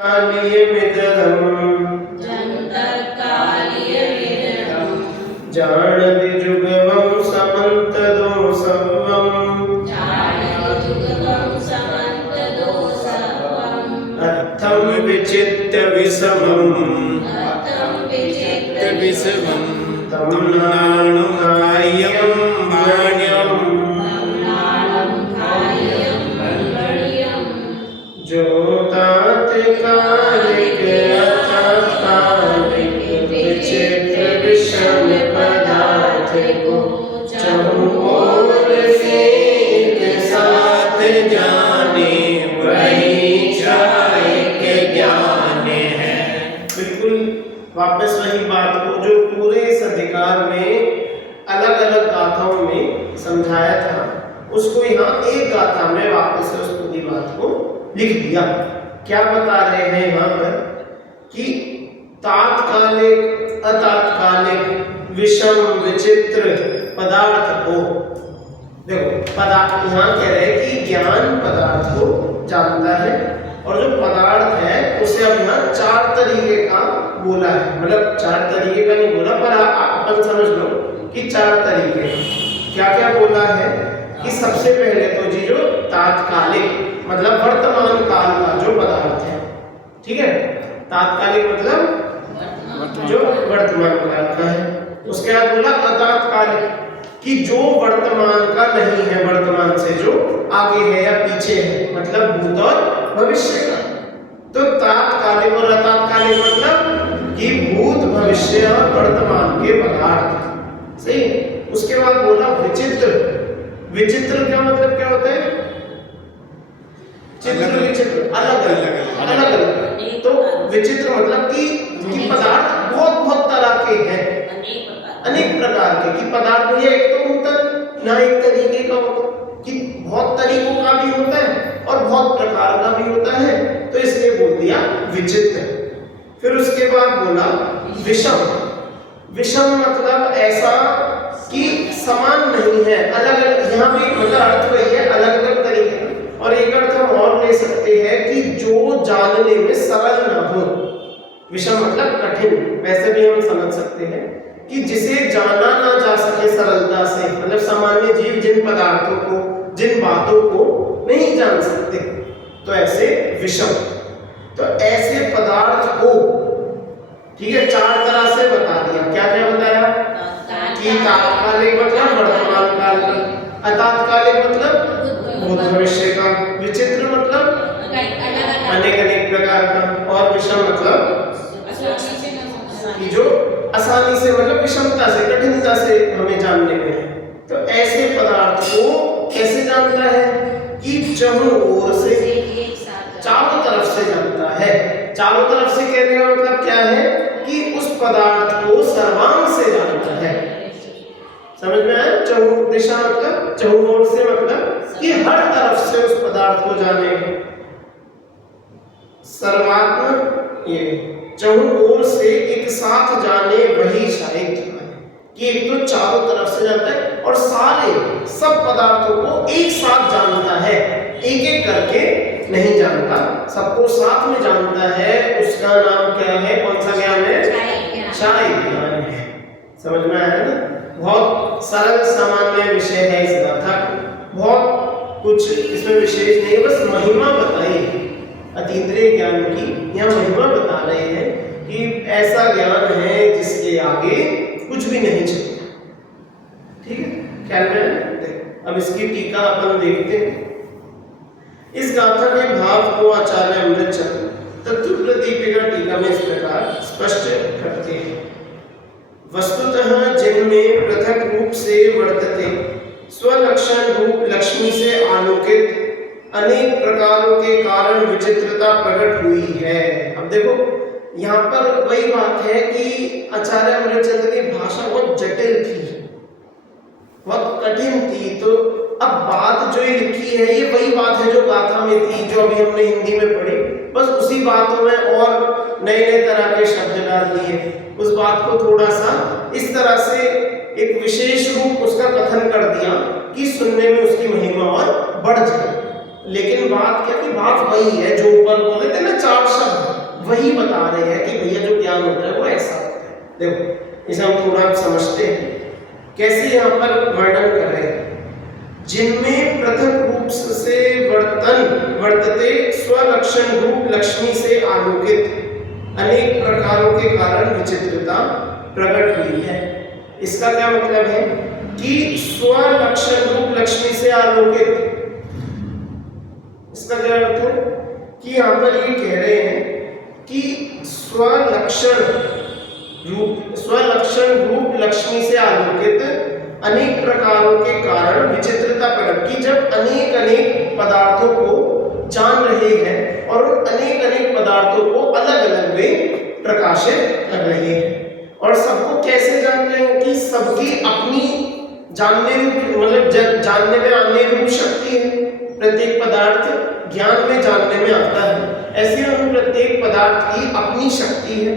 जानति जुगवं समन्तदोषवम् अर्थं विचित्य विषमं तं नानुकायं वाण्यं जो तात्कालिक अतात्कालिक विचित्र विषम पदार्थ को चहुँ ओर से एक साथ जाने वही चायक ज्ञान है। बिल्कुल वापस वही बात को जो पूरे इस अधिकार में अलग अलग गाथाओं में समझाया था उसको यहाँ एक गाथा में वापस से उस पूरी बात को लिख दिया। क्या बता रहे हैं यहाँ पर कि तात्कालिक अतात्कालिक विषम विचित्र पदार्थ को देखो पदार्थ यहाँ कह रहे हैं कि ज्ञान पदार्थ को जानता है और जो पदार्थ है उसे अब यहाँ चार तरीके का बोला है, मतलब चार तरीके का नहीं बोला पर अपन समझ लो कि चार तरीके क्या क्या बोला है कि सबसे पहले तो जी जो तात्कालिक मतलब वर्तमान काल का जो पदार्थ है, ठीक है, तात्कालिक मतलब जो वर्तमान काल का है। उसके बाद बोला अतात्कालिक कि जो वर्तमान का नहीं है, वर्तमान से जो आगे है या पीछे है, मतलब भूत और भविष्य का। तो तात्कालिक और अतात्कालिक मतलब कि भूत भविष्य और वर्तमान के पदार्थ, सही। उसके बाद बोला विचित्र। विचित्र क्या मतलब क्या होता है? चित्र विचित्र अलग अलग। तो विचित्र मतलब कि पदार्थ बहुत तरह के हैं, अनेक प्रकार के। कि पदार्थ ये एक तो होता ना एक तरीके का होता कि बहुत तरीकों का भी होता है और बहुत प्रकार का भी होता है, तो इसलिए बोल दिया विचित्र। फिर उसके बाद बोला विषम। विषम मतलब ऐसा कि समान नहीं है, अलग अलग। यहाँ भी मतलब अर्थ वही है, अलग अलग तरीके। और एक अर्थ हम और ले सकते हैं कि जो जानने में सरल न हो। विषम मतलब कठिन, वैसे भी हम समझ सकते हैं कि जिसे जाना ना जा सके सरलता से, मतलब सामान्य जीव जिन पदार्थों को जिन बातों को नहीं जान सकते, तो ऐसे विषम। तो ऐसे पदार्थ को, ठीक है, चार तरह से बता दिया। क्या क्या बताया कि तात्कालिक मतलब वर्तमान काल का, अतात्कालिक मतलब भूत भविष्य का, विचित्र मतलब अनेक अनेक प्रकार का, और विषम मतलब कि जो आसानी से मतलब विषमता से कठिनता से हमें जानने में है। तो ऐसे पदार्थ को कैसे जानता है कि चारों ओर से, चारों तरफ से जानता है। चारों तरफ से कहने का मतलब क्या है कि उस पदार्थ को सर्वांग से जानता है। समझ में आया? चहुँ दिशा मतलब चहुँ ओर से मतलब कि हर तरफ से उस पदार्थ को जाने। सर्वात्म ये चहुँ ओर से एक साथ जाने वही शायद कि एक तो चारों तरफ से जानता है और सारे सब पदार्थों को एक साथ जानता है, एक एक करके नहीं जानता, सबको साथ में जानता है। उसका नाम क्या है? कौन सा ज्ञान है? शायद ज्ञान है। समझ में आया ना? बहुत सरल सामान्य विषय है इस गाथा का, बहुत कुछ इसमें विशेष नहीं है, बस महिमा बताई है अतीन्द्रिय ज्ञान की। यहाँ महिमा बता रहे हैं कि ऐसा ज्ञान है जिसके आगे कुछ भी नहीं चलता। ठीक है, ख्याल में? अब इसकी टीका अपन देखते हैं। इस गाथा के भाव को आचार्य अमृतचंद्र तत्वप्रदीपिका टीका में इस प्रकार स्पष्ट करते हैं। वस्तुतः जिनमें पृथक रूप से वर्तते स्वलक्षण रूप लक्ष्मी से आलोकित अनेक प्रकारों के कारण विचित्रता प्रकट हुई है। अब देखो यहाँ पर वही बात है कि आचार्य अमृतचंद्र की भाषा बहुत जटिल थी, बहुत कठिन थी। तो अब बात जो ये लिखी है ये वही बात है जो गाथा में थी, जो अभी हमने हिंदी में पढ़ी, बस उसी बातों में और नए नए तरह के शब्द डाल दिए। उस बात को थोड़ा सा इस तरह से एक विशेष रूप उसका कथन कर दिया कि सुनने में उसकी महिमा और बढ़ जाए। लेकिन बात क्या कि बात वही है जो ऊपर बोले थे ना, चार शब्द वही बता रहे हैं कि भैया जो ज्ञान होता है वो ऐसा होता है। देखो इसे हम थोड़ा समझते हैं कैसे यहाँ पर वर्णन कर रहे हैं। जिनमें पृथक रूप से वर्तते स्वलक्षण रूप लक्ष्मी से आलोकित अनेक प्रकारों के कारण विचित्रता प्रकट हुई है। इसका क्या मतलब है कि स्वलक्षण रूप लक्ष्मी से आलोकित, इसका क्या अर्थ है कि यहाँ पर ये कह रहे हैं कि स्वलक्षण रूप लक्ष्मी से आलोकित अनेक प्रकारों के कारण विचित्रता प्रकट की। जब अनेक अनेक पदार्थों को जान रहे हैं और उन अनेक अनेक पदार्थों को अलग अलग वे प्रकाशित कर रहे हैं और सबको कैसे जान रहे हैं कि सबकी अपनी जानने मतलब जानने में आने रूप शक्ति है। प्रत्येक पदार्थ ज्ञान में जानने में आता है, ऐसे उन प्रत्येक पदार्थ की अपनी शक्ति है,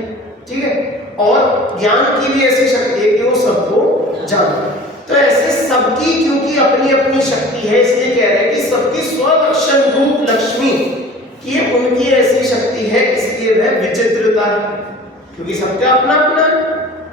ठीक है, और ज्ञान की भी ऐसी शक्ति है कि वो सबको जानता है। तो ऐसे सबकी क्योंकि अपनी अपनी शक्ति है, इसलिए कह रहे हैं कि सबकी स्वलक्षण रूप लक्ष्मी की उनकी ऐसी शक्ति है, इसलिए वह विचित्रता है, क्योंकि सबका अपना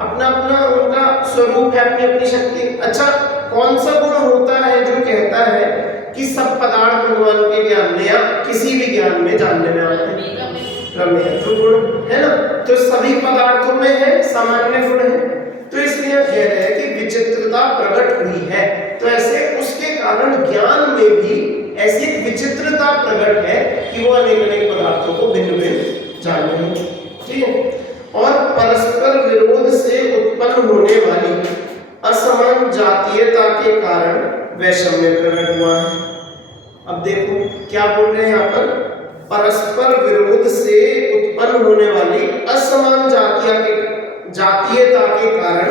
अपना उनका स्वरूप है, अपनी अपनी शक्ति। अच्छा, कौन सा गुण होता है जो कहता है कि सब पदार्थ भगवान के ज्ञान में या किसी भी ज्ञान में जानने में आते हैं? प्रमेयत्व गुण है ना। तो सभी पदार्थों में है, सामान्य गुण है, तो इसलिए कह रहे हैं कि विचित्रता प्रकट हुई है। तो ऐसे उसके कारण ज्ञान में भी ऐसी एक विचित्रता प्रकट है कि वो अनेक अनेक पदार्थों को भिन्न भिन्न जान रहे हैं, ठीक है। और परस्पर विरोध से उत्पन्न होने वाली असमान जातीयता के कारण वैषम्य प्रकट हुआ है। अब देखो क्या बोल रहे हैं यहाँ पर, परस्पर विरोध से उत्पन्न होने वाली असमान जातीयता के कारण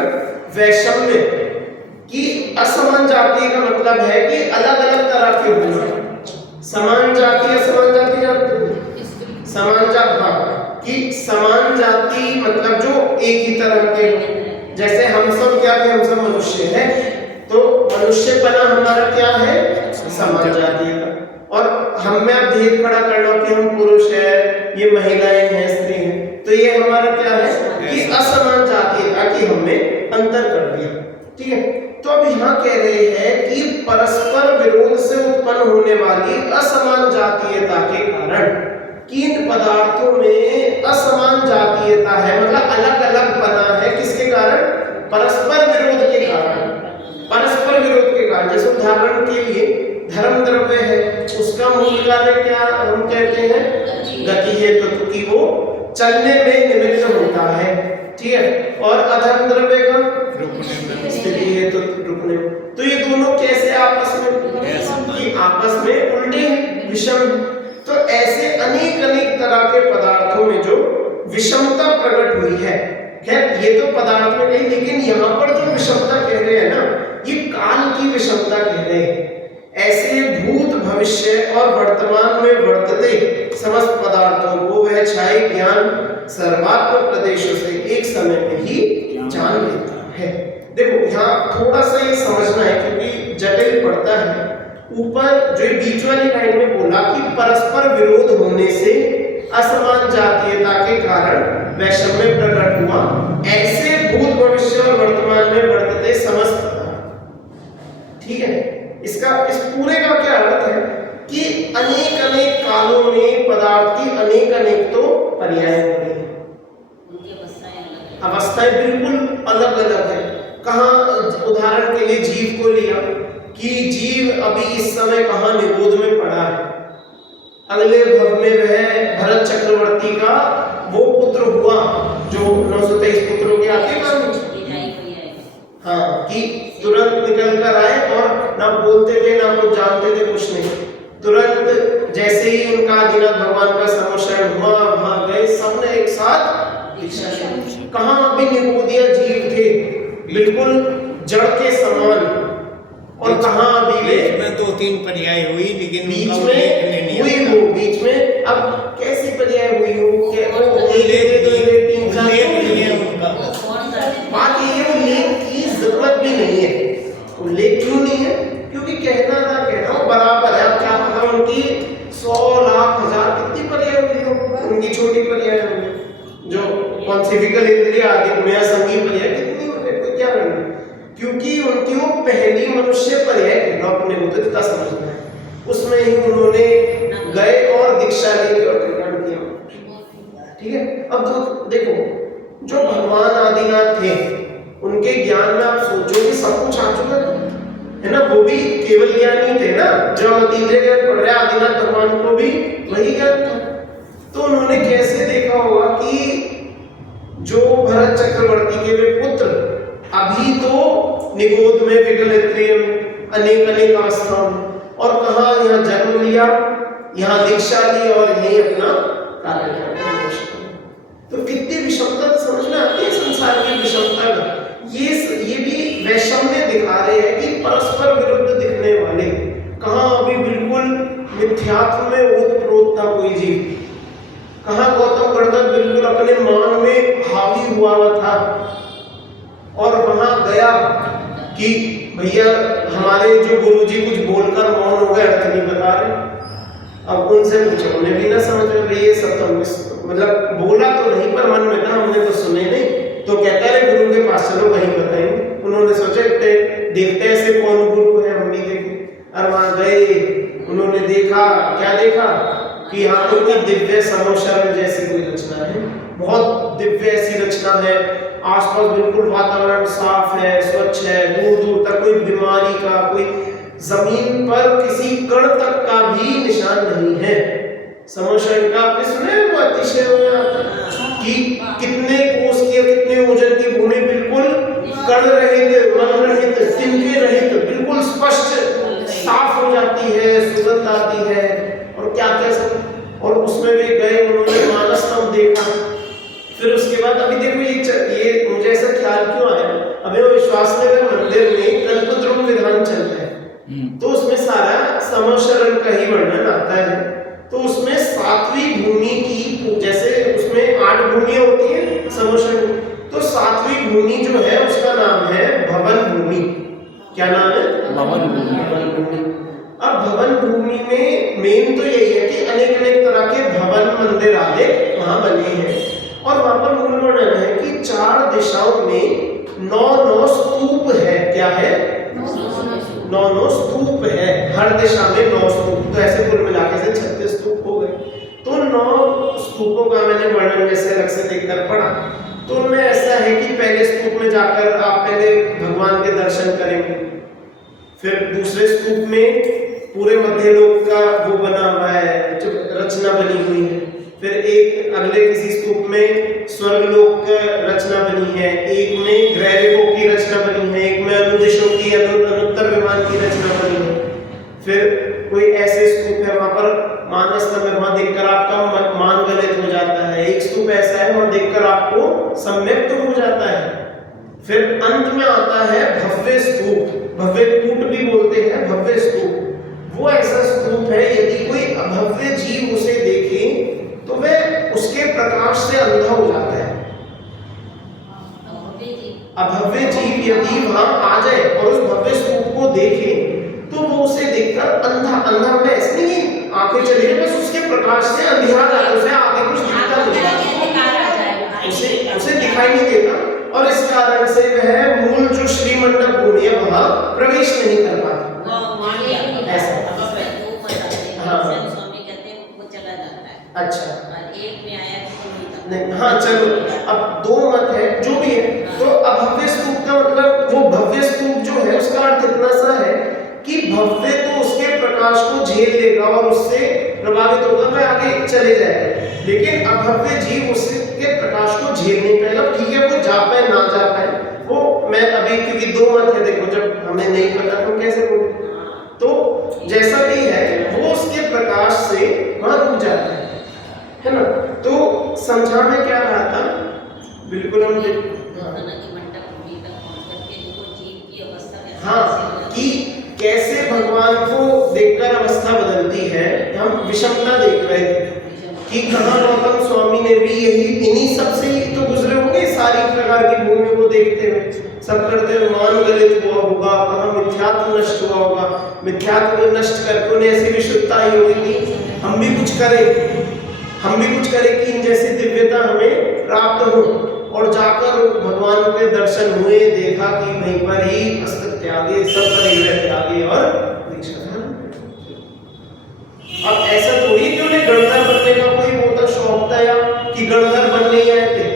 वैषम्य की। असमान जातीय का मतलब है कि अलग अलग तरह के होना। समान जाति असमान जाति जानते, समान जाति, हाँ, कि समान जाति मतलब जो एक ही तरह के हो। जैसे हम सब क्या है, हम सब मनुष्य हैं, तो मनुष्यपना हमारा क्या है, समान जाति का। और हम में अब भेद खड़ा करना कि हम पुरुष है, ये महिलाएं हैं, स्त्री हैं, तो ये हमारा क्या है कि असमान जातीयता की हमने अंतर कर दिया, ठीक है। तो अब यहाँ कह रहे हैं कि परस्पर विरोध से उत्पन्न होने वाली असमान जातीयता के कारण किन पदार्थों में असमान जातीयता है, मतलब अलग अलग बना है, किसके कारण, परस्पर विरोध के कारण। परस्पर विरोध के कारण, जैसे उदाहरण के लिए धर्म द्रव्य है, उसका मूल कार्य क्या हम कहते हैं, गति है, तो कि वो चलने में निमित्त होता है, ठीक है। और अधर्म द्रव्य का स्थिति है, तो रुकने। तो ये दोनों कैसे आपस में उल्टे हैं, विषम। तो ऐसे अनेक अनेक तरह के पदार्थों में जो विषमता प्रकट हुई है, खैर ये तो पदार्थ में नहीं, लेकिन यहाँ पर जो विषमता कह रहे हैं ना, ये काल की विषमता कह रहे हैं। ऐसे भूत भविष्य और वर्तमान में वर्तते समस्त पदार्थों को वह छाई ज्ञान सर्वात्म प्रदेशों से एक समय में ही जान लेता है। देखो यहाँ थोड़ा सा ये समझना है क्योंकि जटिल पड़ता है। ऊपर जो बीच वाली लाइन में बोला कि परस्पर विरोध होने से असमान जातीयता के कारण वैषम्य प्रकट हुआ, ऐसे भूत भविष्य और वर्तमान में वर्तते समस्त, ठीक है। इसका इस पूरे का क्या अर्थ है कि अनेक अनेक कालों में पदार्थ की अनेक अनेक तो पर्याय हो रही है, अवस्थाएं बिल्कुल अलग अलग है। कहाँ उदाहरण के लिए जीव को लिया कि जीव अभी इस समय कहाँ निरोध में पड़ा है, अगले भव में वह भरत चक्रवर्ती का वो पुत्र हुआ जो 923 पुत्रों के आते हैं, हाँ, कि तुरंत निकल कर आए और ना बोलते थे ना कुछ जानते थे, कुछ नहीं, तुरंत जैसे ही उनका आदिनाथ भगवान का समोशरण हुआ वहां गए, सबने एक साथ दीक्षा ली। कहाँ अभी निकोदिया जीव थे बिल्कुल जड़ के समान, और कहाँ अभी वे में 2-3 पर्याय हुई, लेकिन बीच में हुई वो बीच में अब कैसी पर्याय हुई हो, बात ये है उल्लेख की जरूरत भी नहीं है। उल्लेख क्यों नहीं है, क्योंकि कहना ना कहना बराबर है। अब क्या पता उनकी 100 लाख 1000 कितनी पर्याय हुई हो, उनकी छोटी पर्याय होगी, कौन सी विकल इंद्रिया आदि में संगी पर्याय कितनी हो जाए तो क्या करना, क्योंकि उनकी वो पहली मनुष्य पर्याय है, अपने को तो इतना समझना है, उसमें ही उन्होंने गए और दीक्षा ली और कल्याण किया। ठीक है, अब देखो जो भगवान आदिनाथ थे उनके ज्ञान में आप सोचो कि सब कुछ आ चुका है ना, वो भी केवल ज्ञान ही थे ना, जो तीसरे ज्ञान पढ़ रहे आदिनाथ भगवान को भी वही ज्ञान था। तो उन्होंने कैसे देखा होगा कि जो भरत चक्रवर्ती के वे पुत्र अभी तो निगोद में विकल इंद्रिय में अनेक अनेक अवस्थाओं में, और कहा यहाँ जन्म लिया, यहाँ दीक्षा ली और यही अपना कार्य करना। तो कितनी विषमता समझ में आती है संसार की विषमता का। ये भी वैषम्य दिखा रहे हैं कि परस्पर विरुद्ध दिखने वाले, कहाँ अभी बिल्कुल मिथ्यात्व में ओतप्रोत था कोई जीव, कहाँ गौतम गणधर बिल्कुल अपने मान में हावी हुआ था, और वहां गया कि भैया हमारे जो गुरुजी कुछ बोलकर मौन हो गए, अर्थ नहीं बता रहे। अब उनसे पूछो, उन्हें भी ना समझ में ये सब तो मतलब बोला तो नहीं पर मन में था, हमने तो सुने नहीं, तो कहता है गुरु के पास चलो वहीं बताएंगे। उन्होंने सोचा देखते ऐसे कौन गुरु है, हम भी देखें। और वहां गए, उन्होंने देखा, क्या देखा कि यहाँ तो कोई दिव्य समोशरण जैसी कोई रचना है, बहुत दिव्य ऐसी रचना है, आसपास बिल्कुल वातावरण साफ है, स्वच्छ है, दूर दूर तक कोई बीमारी का, कोई जमीन पर किसी कण तक का भी निशान नहीं है। समोशरण का आपने सुना है, वो अतिशय कि कितने कोस की, कितने ओजन की भूमि बिल्कुल कण रहित, मन रहित, तिनके रहित, बिल्कुल स्पष्ट साफ हो जाती है, सुगंध आती है, और क्या क्या सब। और उसमें भी गए, उन्होंने मानस स्तंभ देखा। फिर उसके बाद अभी देखो ये मुझे ऐसा ख्याल क्यों आया, अभी वो विश्वासनगर मंदिर में कल्पद्रुम विधान चल रहा है, तो उसमें सारा समोशरण का ही वर्णन आता है। तो उसमें सातवीं भूमि की, जैसे उसमें 8 भूमियां होती हैं समोशरण, तो सातवीं भूमि जो है उसका नाम है भवन भूमि। क्या नाम है? भवन भूमि। अब भवन भूमि में मेन तो यही है कि अनेक अनेक तरह के भवन मंदिर आदि वहां बने हैं, और वहां पर मूल वर्णन है कि 4 दिशाओं में 9 स्तूप है। क्या है? 9 स्तूप है, हर दिशा में 9 स्तूप, तो ऐसे कुल मिलाकर से 36 स्तूप हो गए। तो 9 स्तूपों का मैंने वर्णन जैसे अलग से देखकर पढ़ा, तो उनमें ऐसा है कि पहले स्तूप में जाकर आप पहले भगवान के दर्शन करेंगे, फिर दूसरे स्तूप में पूरे मध्य लोक का वो बना हुआ है, जो रचना बनी हुई है, फिर एक अगले किसी स्तूप में स्वर्गलोक की रचना बनी है, एक में ग्रहलोक की रचना बनी है, एक में अनुदिशों की अनुत्तर विमान की रचना बनी है, फिर कोई ऐसे स्तूप है वहां पर मानस में, वहां देखकर आपका मान गलित हो जाता है, एक स्तूप ऐसा है वहां देखकर आपको सम्यक्त हो जाता है, फिर अंत में आता है भव्य स्तूप, भव्य कूट भी बोलते हैं, भव्य स्तूप। वो ऐसा स्तूप है यदि कोई अभव्य जीव उसे देखे तो वह उसके प्रकाश से अंधा हो जाता है। अभव्य जीव यदि वहां आ जाए और उस भव्य स्तूप को देखे तो वो उसे देखकर अंधा में ऐसे नहीं आंखें चली जाए, बस उसके प्रकाश से अंधेरा जाता है, उसे आगे कुछ दिखता नहीं, उसे दिखाई नहीं देता, और इस कारण से वह मूल जो श्रीमंडप भूमि है वहां प्रवेश नहीं कर पाता। ऐसा अच्छा, एक में आया नहीं, हाँ चलो, अब 2 मत है, जो भी है। तो अभव्य स्तूप का मतलब, वो भव्य स्तूप जो है उसका अर्थ इतना सा है कि भव्य तो उसके प्रकाश को झेल लेगा और उससे प्रभावित होगा, वह आगे चले जाएगा, लेकिन अभव्य जीव उसके प्रकाश को झेल नहीं पाएगा। ठीक है, वो जा पाए ना जा पाए, वो मैं अभी, क्योंकि 2 मत है, देखो जब हमें नहीं पता तो कैसे बोले, तो जैसा भी है वो उसके प्रकाश से वहां रुक जाता है ना। तो समझा में क्या रहा था, बिल्कुल हम हाँ, कि कैसे भगवान को देखकर अवस्था बदलती है, हम विषमता देख रहे थे कि कहाँ गौतम स्वामी ने भी यही इन्हीं सबसे ही तो गुजरे होंगे, सारी प्रकार की भूमियों को देखते हुए, सब करते हुए मान गलित हुआ होगा, कहाँ मिथ्यात्व नष्ट हुआ होगा, मिथ्यात्व को नष्ट करके उन्हें ऐसी विशुद्धता ही होगी कि हम भी कुछ करें कि इन जैसी दिव्यता हमें प्राप्त हो। भगवान के दर्शन हुए, देखा कि वहीं पर ही अस्त्र त्यागे, सब परिग्रह त्यागे और दीक्षा धारण करे। अब ऐसा थोड़ी कि उन्हें गणधर बनने का कोई बहुत शौक था या कि गणधर बनने ही आए थे।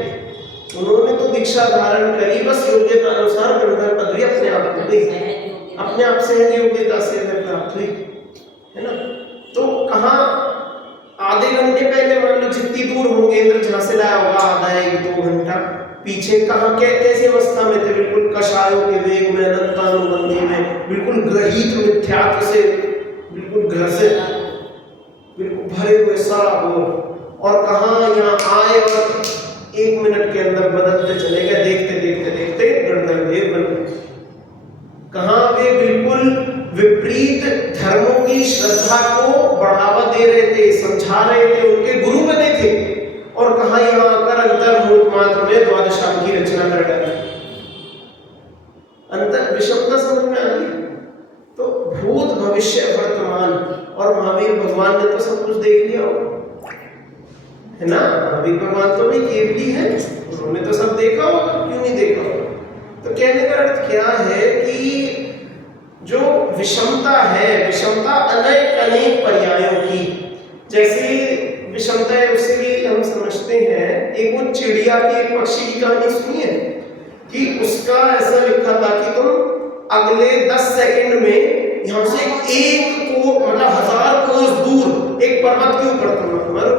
उन्होंने तो दीक्षा धारण करी, बस योग्यता अनुसार गणधर पदवी अपने आप को दी, अपने आप से योग्यता से प्राप्त हुई, है ना। तो कहाँ आधे घंटे पहले मान लो जितनी दूर होंगे इंद्र जहां से लाया होगा, आधा 1-2 घंटा पीछे कहाँ कैसी अवस्था में थे, बिल्कुल कषायों के वेग में, अनंतानुबंधी में, बिल्कुल ग्रहित मिथ्यात्व से बिल्कुल ग्रसित, बिल्कुल भरे हुए सराबोर, और कहाँ यहाँ आए और 1 मिनट के अंदर बदलते चले गए, देखते देखते देखते गणधर देव बन गए। कहाँ वे बिल्कुल विपरीत धर्मों की श्रद्धा को बढ़ावा दे रहे थे, समझा रहे थे, उनके गुरु बने थे, और कहाँ यहाँ आकर अंतर्मुख मात्र में द्वादशांग की रचना कर डाली। अंतर विषमता समझ में आ गई। तो भूत भविष्य वर्तमान, और महावीर भगवान ने तो सब कुछ देख लिया होगा, है ना। महावीर भगवान तो भी केवली है, उन्होंने तो सब देखा होगा, क्यों नहीं देखा होगा। तो कहने का अर्थ क्या है कि जो विषमता है, विषमता अनेक पर्यायों की, जैसे विषमता है उससे भी हम समझते हैं, एक वो चिड़िया की, एक पक्षी की कहानी सुनी है कि उसका ऐसा लिखा था कि तुम अगले 10 सेकंड में यहाँ से एक को मतलब 1000 कोस दूर एक पर्वत के ऊपर तुम मरो।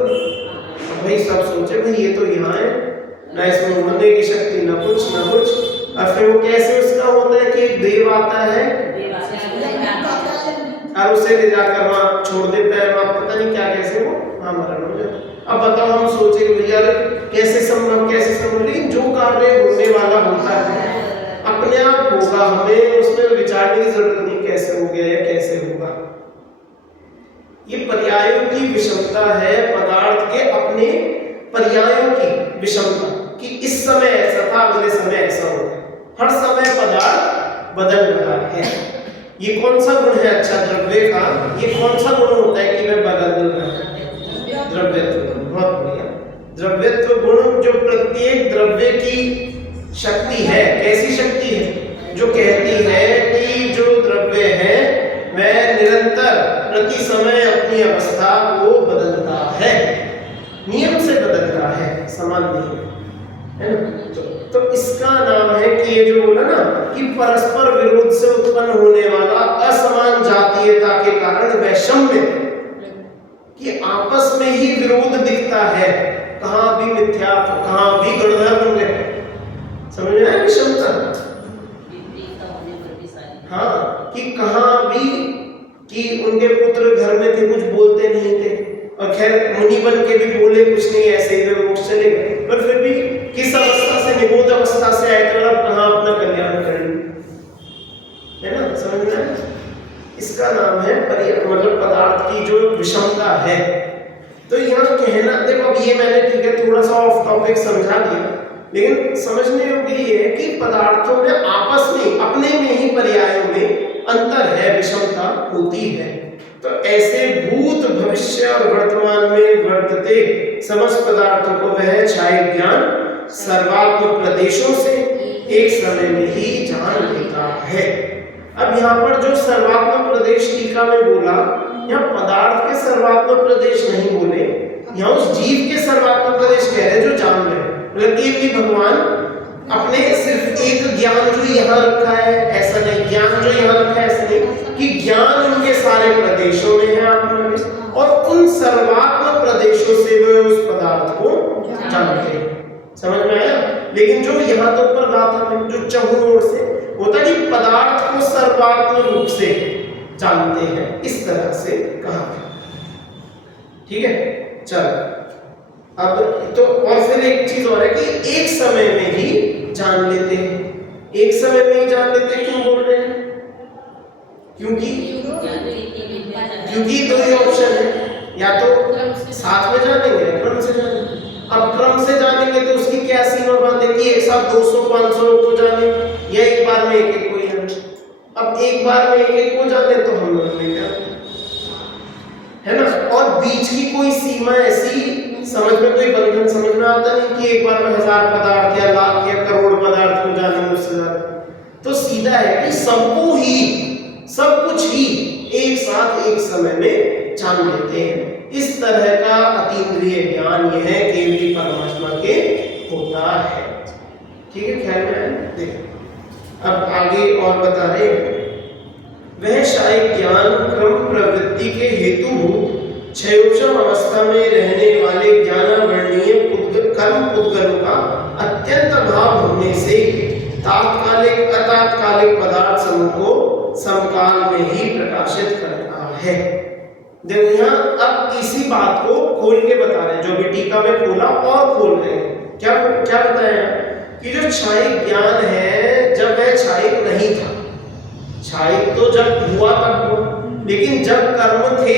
भाई सब सोचे भाई ये तो यहाँ है ना, इसमें मरने की शक्ति ना कुछ ना कुछ। और फिर वो कैसे उसका होता है कि एक देव आता है और उसे ले जाकर वहाँ छोड़ देता है, वहाँ पता नहीं क्या कैसे वो मरण हो जाता। अब बताओ हम सोचे भैया कैसे संभव, लेकिन जो कार्य होने वाला होता है अपने आप होगा, हमें उसमें विचारने की जरूरत नहीं कैसे हो गया या कैसे होगा। ये पर्यायों की विषमता है, पदार्थ के अपने पर्यायों की विषमता, कि इस समय ऐसा था, अगले समय ऐसा होगा। हर समय पदार्थ बदल रहा है। ये कौन सा गुण है अच्छा द्रव्य का, ये कौन सा गुण होता है कि वह बदल रहा है? द्रव्यत्व। बहुत बढ़िया। द्रव्यत्व गुण जो प्रत्येक द्रव्य की शक्ति है, कैसी शक्ति है? जो कहती है कि जो द्रव्य है वह निरंतर प्रति समय अपनी अवस्था को बदलता है, नियम से बदलता है, समान नहीं है ना। तो इसका नाम है कि ये जो बोला ना कि परस्पर विरोध से उत्पन्न होने वाला असमान जातीयता के कारण वैषम्य, कि आपस में ही विरोध दिखता है, कहां भी मिथ्यात्व, कहां भी गणधर बन गए। समझ में आया विषमता? हाँ, कि कहां भी कि उनके पुत्र घर में थे, कुछ बोलते नहीं थे, और खैर मुनि बन के भी बोले कुछ नहीं, ऐसे ही वे मोक्ष चले गए, पर फिर भी किस अवस्था से, निबोध अवस्था से आए थे, और कहां अपना कल्याण करेंगे, है ना। समझ में आया? इसका नाम है मतलब पदार्थ की जो विषमता है। तो यहाँ कहना, देखो अब ये मैंने ठीक है थोड़ा सा ऑफ टॉपिक समझा दिया, लेकिन समझने योग्य ये है कि पदार्थों में आपस में अपने में ही पर्यायों में अंतर है, विषमता होती है। तो ऐसे भूत भविष्य और वर्तमान में वर्तते समस्त पदार्थों को वह छाय ज्ञान सर्वात्मक प्रदेशों से एक समय में ही जान लेता है। अब यहाँ पर जो सर्वात्मक प्रदेश टीका में बोला, यहाँ पदार्थ के सर्वात्मक प्रदेश नहीं बोले, यहाँ उस जीव के सर्वात्मक प्रदेश कह रहे जो जान रहे, मतलब कि भगवान अपने सिर्फ एक ज्ञान जो यहाँ रखा है ऐसा नहीं, ज्ञान जो यहाँ रखा है ऐसा नहीं, कि ज्ञान उनके सारे प्रदेशों में है आत्मनिवेश, और उन सर्वात्मक प्रदेशों से वे उस पदार्थ को जानते हैं। समझ में आया? लेकिन जो यहाँ तो ऊपर गाथा में जो चहुओं से होता है कि पदार्थ को सर्वात्मक रूप से जानते हैं, इस तरह से कहा। ठीक है, चल अब तो और फिर एक चीज और है कि एक समय में ही जान लेते हैं। एक समय में ही जान लेते हैं, क्यों बोल रहे हैं? क्योंकि दो ही ऑप्शन है, या तो साथ में जानेंगे या क्रम से जानेंगे। अब क्रम से जानेंगे तो उसकी क्या सीमा बांधे कि एक साथ 200-500 को जाने, या एक बार में एक को जाने। अब एक बार में एक को जाने तो हम लोग नहीं जानते, है ना। और बीच की कोई सीमा ऐसी समझ में कोई बंधन समझ में आता नहीं कि एक बार में 1000 पदार्थ या लाख या करोड़ पदार्थ को जानेंगे उससे ज्यादा। तो सीधा है कि सबको ही, सब कुछ ही एक साथ एक समय में जान लेते हैं। इस तरह का अतीन्द्रिय ज्ञान यह है केवली परमात्मा के होता है। ठीक है, ख्याल में देखो। अब आगे और बता रहे हैं, वह शायद ज्ञान क्रम प्रवृत्ति के हेतुभूत क्षयोपम अवस्था में रहने वाले ज्ञानावर्णीय कर्म पुद्गलों का अत्यंत अभाव होने से तात्कालिक अतात्कालिक पदार्थ समूह को समकाल में ही प्रकाशित करता है। देखो यहाँ अब इसी बात को खोल के बता रहे हैं, जो भी टीका में खोला और खोल रहे हैं। क्या क्या बताया कि जो क्षयिक ज्ञान है, जब वह क्षयिक नहीं था, क्षयिक तो जब हुआ तब हुआ, लेकिन जब कर्म थे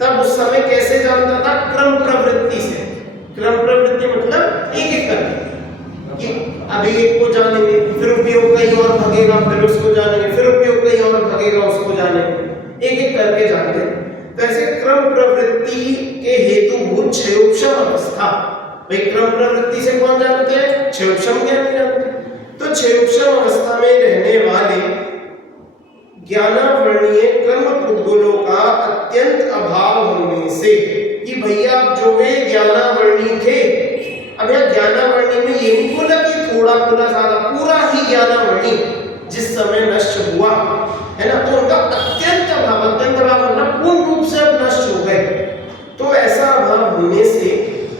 तब उस समय कैसे जानता था? क्रम प्रवृत्ति से। क्रम प्रवृत्ति मतलब एक एक करके कि अभी एक को जानेंगे, फिर उपयोग कहीं और भगेगा, फिर उसको जानेंगे, फिर उपयोग कहीं और भगेगा, उसको जानेंगे, एक एक करके जानते हैं। तो ऐसे क्रम प्रवृत्ति के हेतुभूत क्षयोपम अवस्था, भाई क्रम प्रवृत्ति से कौन जानते हैं? क्षयोपम ज्ञानी जानते हैं। तो क्षयोपम अवस्था में रहने वाले ज्ञानावर्णीय कर्म पुद्गलों का अत्यंत अभाव होने से, कि भैया जो वे ज्ञानावर्णी थे, अब यह ज्ञानावर्णी में ये नहीं बोला कि थोड़ा थोड़ा ज्यादा, पूरा ही ज्ञानावर्णी जिस समय नष्ट हुआ है ना, तो उनका अत्यंत अभाव मतलब पूर्ण रूप से अब नष्ट हो गए। तो ऐसा अभाव होने से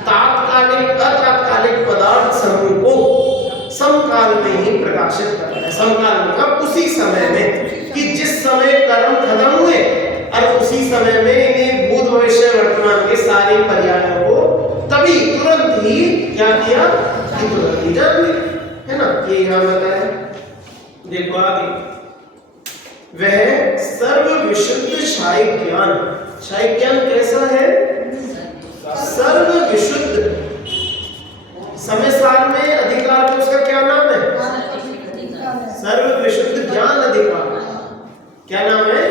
तात्कालिक अतात्कालिक पदार्थ समूह को समकाल में ही प्रकाशित करता है। समकाल मतलब उसी समय में, कि जिस समय कर्म खत्म हुए और उसी समय में इन्हें भूत भविष्य वर्तमान के सारे पर्यायों को तभी तुरंत ही क्या किया कि तुरंत ही जान लिया, है ना। ये यहाँ बताया, देखो आगे, वह सर्व विशुद्ध क्षयिक ज्ञान। क्षयिक ज्ञान कैसा है? सर्व विशुद्ध। समय सार में अधिकार तो उसका क्या नाम है? सर्व विशुद्ध ज्ञान अधिकार। क्या नाम है?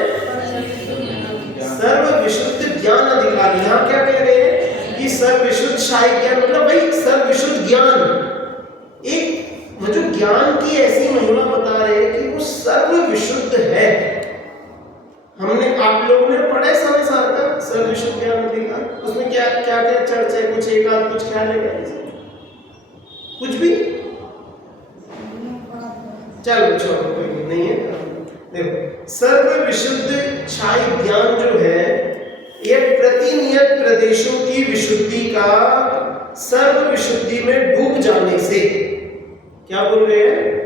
सर्व विशुद्ध ज्ञान अधिकार। यहाँ क्या कह रहे हैं कि सर्व विशुद्ध क्षयिक ज्ञान मतलब भाई सर्व विशुद्ध ज्ञान, एक जो ज्ञान की ऐसी महिमा बता रहे हैं कि वो सर्व विशुद्ध है। हमने आप लोगों ने पढ़ा समय सार का सर्व विशुद्ध ज्ञान अधिकार, उसमें क्या क्या क्या चर्चा है? कुछ एक आध कुछ ख्याल है? कुछ भी? चलो छोड़ो, कोई नहीं है। देखो, सर्व विशुद्ध क्षयिक ज्ञान जो है, यह प्रतिनियत प्रदेशों की विशुद्धि का सर्व विशुद्धि में डूब जाने से, क्या बोल रहे हैं?